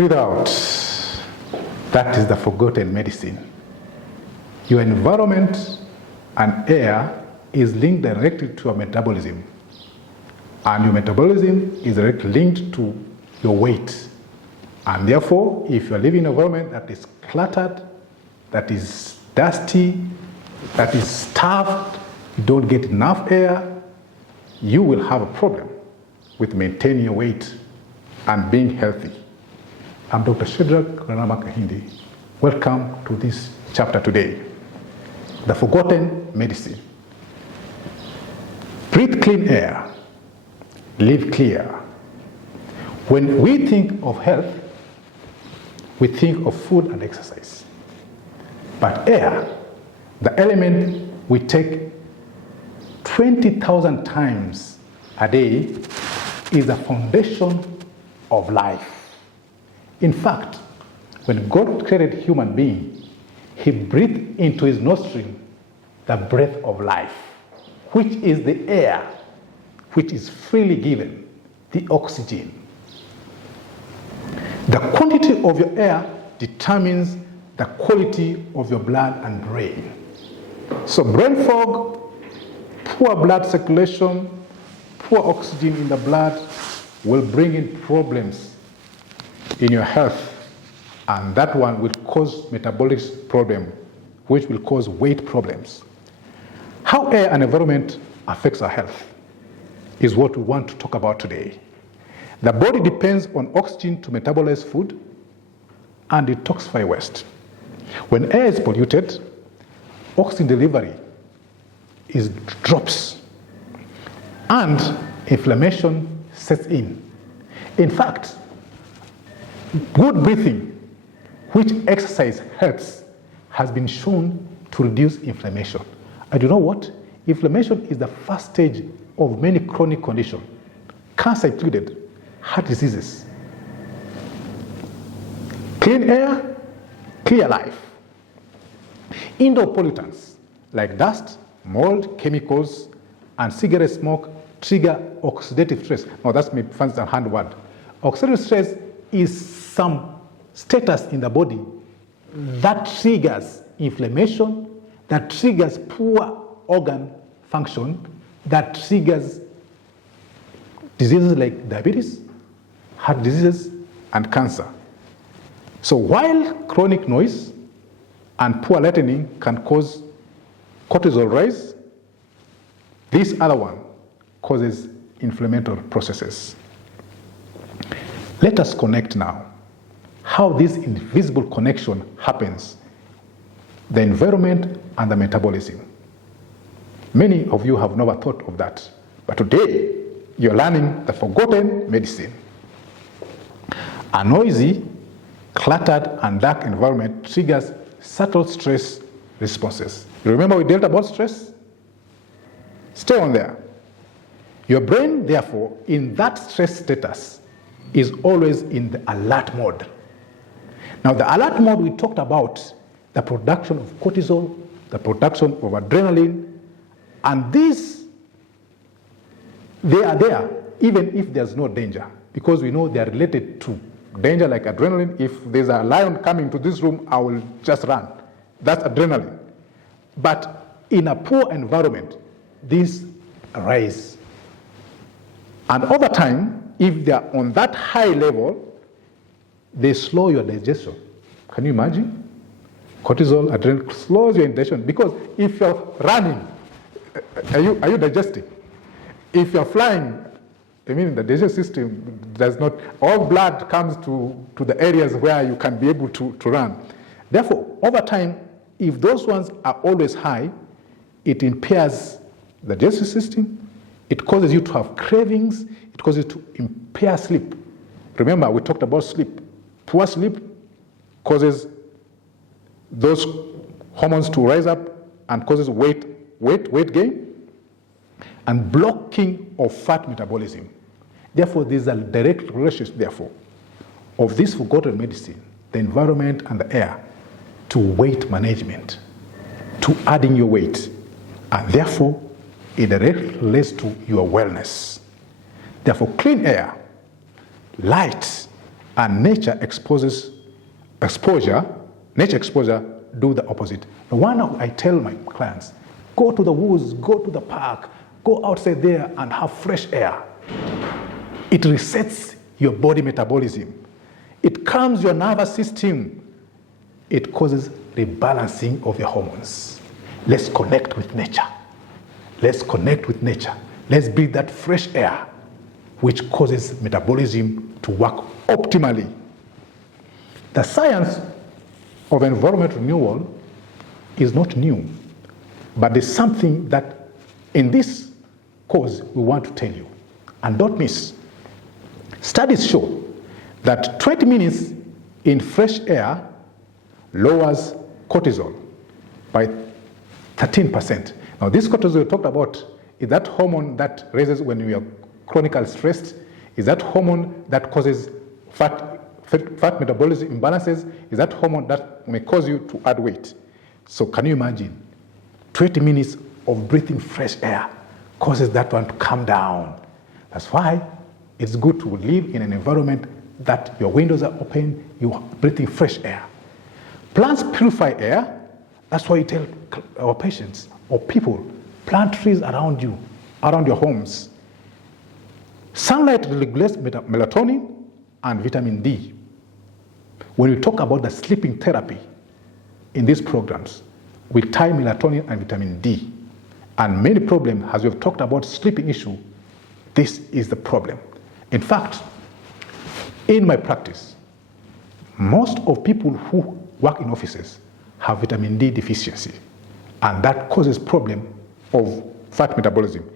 Breathe out. That is the forgotten medicine. Your environment and air is linked directly to your metabolism. And your metabolism is directly linked to your weight. And therefore, if you're living in an environment that is cluttered, that is dusty, that is stuffed, you don't get enough air, you will have a problem with maintaining your weight and being healthy. I'm Dr. Shedrack Ranama-Kahindi. Welcome to this chapter today, the forgotten medicine. Breathe clean air, live clear. When we think of health, we think of food and exercise. But air, the element we take 20,000 times a day, is the foundation of life. In fact, when God created human being, he breathed into his nostril the breath of life, which is the air, which is freely given, the oxygen. The quantity of your air determines the quality of your blood and brain. So brain fog, poor blood circulation, poor oxygen in the blood will bring in problems in your health, and that one will cause metabolic problem, which will cause weight problems. How air and environment affects our health is what we want to talk about today. The body depends on oxygen to metabolize food and detoxify waste. When air is polluted, oxygen delivery drops and inflammation sets in. In fact, good breathing, which exercise helps, has been shown to reduce inflammation. And you know what? Inflammation is the first stage of many chronic conditions, cancer included, heart diseases. Clean air, clear life. Indoor pollutants like dust, mold, chemicals, and cigarette smoke trigger oxidative stress. Now that's my fancy hand word. Oxidative stress is some status in the body that triggers inflammation, that triggers poor organ function, that triggers diseases like diabetes, heart diseases, and cancer. So while chronic noise and poor lighting can cause cortisol rise, this other one causes inflammatory processes. Let us connect now how this invisible connection happens, the environment and the metabolism. Many of you have never thought of that, but today you're learning the forgotten medicine. A noisy, cluttered, and dark environment triggers subtle stress responses. You remember we dealt about stress? Stay on there. Your brain, therefore, in that stress status, is always in the alert mode. Now, the alert mode, we talked about the production of cortisol, the production of adrenaline, and these, they are there even if there's no danger, because we know they are related to danger like adrenaline. If there's a lion coming to this room, I will just run. That's adrenaline. But in a poor environment, these arise. And over time, if they are on that high level, they slow your digestion. Can you imagine? Cortisol, adrenaline slows your digestion, because if you're running, are you digesting? If you're flying, I mean, the digestive system does not, all blood comes to the areas where you can be able to run. Therefore, over time, if those ones are always high, it impairs the digestive system, it causes you to have cravings, it causes you to impair sleep. Remember, we talked about sleep. Poor sleep causes those hormones to rise up and causes weight gain, and blocking of fat metabolism. Therefore, there's a direct relationship, therefore, of this forgotten medicine, the environment and the air, to weight management, to adding your weight, and therefore, it directly relates to your wellness. Therefore, clean air, light, And nature exposure do the opposite. The one I tell my clients, go to the woods, go to the park, go outside there and have fresh air. It resets your body metabolism. It calms your nervous system. It causes rebalancing of your hormones. Let's connect with nature. Let's connect with nature. Let's breathe that fresh air, which causes metabolism to work optimally. The science of environment renewal is not new, but there's something that in this course we want to tell you. And don't miss. Studies show that 20 minutes in fresh air lowers cortisol by 13%. Now, this cortisol we talked about is that hormone that raises when we are chronically stressed, is that hormone that causes fat metabolism imbalances, is that hormone that may cause you to add weight. So can you imagine 20 minutes of breathing fresh air causes that one to calm down. That's why it's good to live in an environment that your windows are open, you're breathing fresh air. Plants purify air. That's why you tell our patients or people, plant trees around you, around your homes. Sunlight regulates melatonin and vitamin D. When we talk about the sleeping therapy in these programs, we tie melatonin and vitamin D. And many problems, as we've talked about sleeping issue, this is the problem. In fact, in my practice, most of people who work in offices have vitamin D deficiency, and that causes problem of fat metabolism.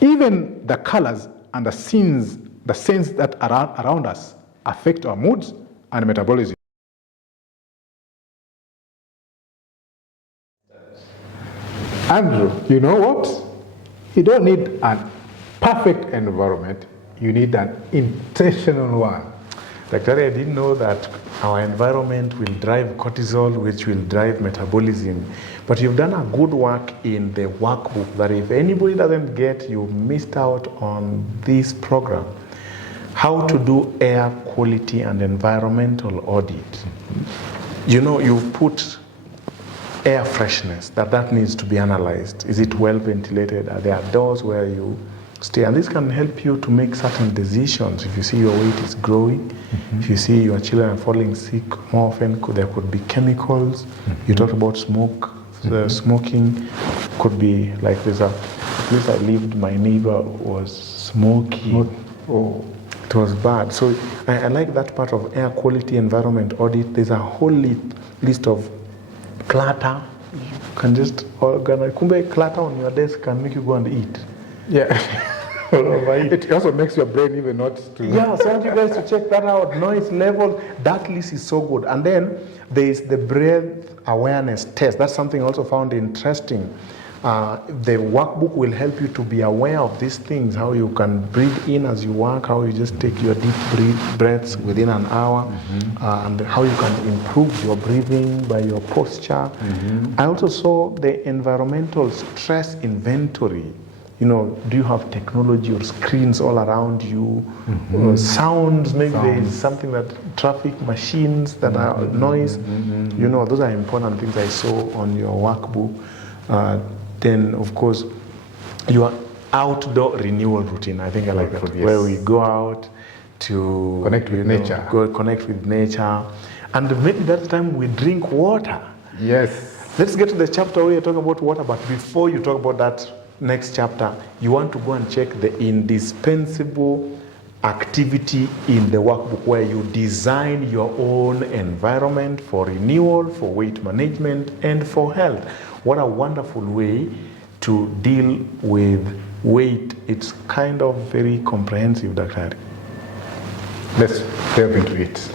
Even the colors and the scents that are around us affect our moods and metabolism. Andrew, you know what? You don't need a perfect environment, you need an intentional one. Dr. I didn't know that our environment will drive cortisol, which will drive metabolism. But you've done a good work in the workbook that if anybody doesn't get, you missed out on this program. How to do air quality and environmental audit. You know, you've put air freshness, that needs to be analyzed. Is it well ventilated? Are there doors where you stay? And this can help you to make certain decisions. If you see your weight is growing, if you see your children are falling sick more often, there could be chemicals. You talked about smoke. The smoking could be like there's a place I lived, my neighbor was smoking. Oh, it was bad. So I like that part of air quality environment audit. There's a whole list of clutter. You can just organize. Clutter on your desk can make you go and eat. Yeah. It also makes your brain even not to. Yeah, so I want you guys to check that out. Noise level, that list is so good. And then there is the breath awareness test. That's something I also found interesting. The workbook will help you to be aware of these things, how you can breathe in as you work, how you just take your deep breaths within an hour, and how you can improve your breathing by your posture. I also saw the environmental stress inventory. You know, do you have technology or screens all around you? Sounds, maybe there is something that traffic, machines that are noise. You know, those are important things I saw on your workbook. Then, of course, your outdoor renewal routine. I think I like that, yes. Where we go out to connect with nature. Connect with nature. And maybe that time we drink water. Yes. Let's get to the chapter where you talk about water, but before you talk about that next chapter, you want to go and check the indispensable activity in the workbook where you design your own environment for renewal, for weight management, and for health. What a wonderful way to deal with weight. It's kind of very comprehensive, Dr. Hari. Let's delve into it.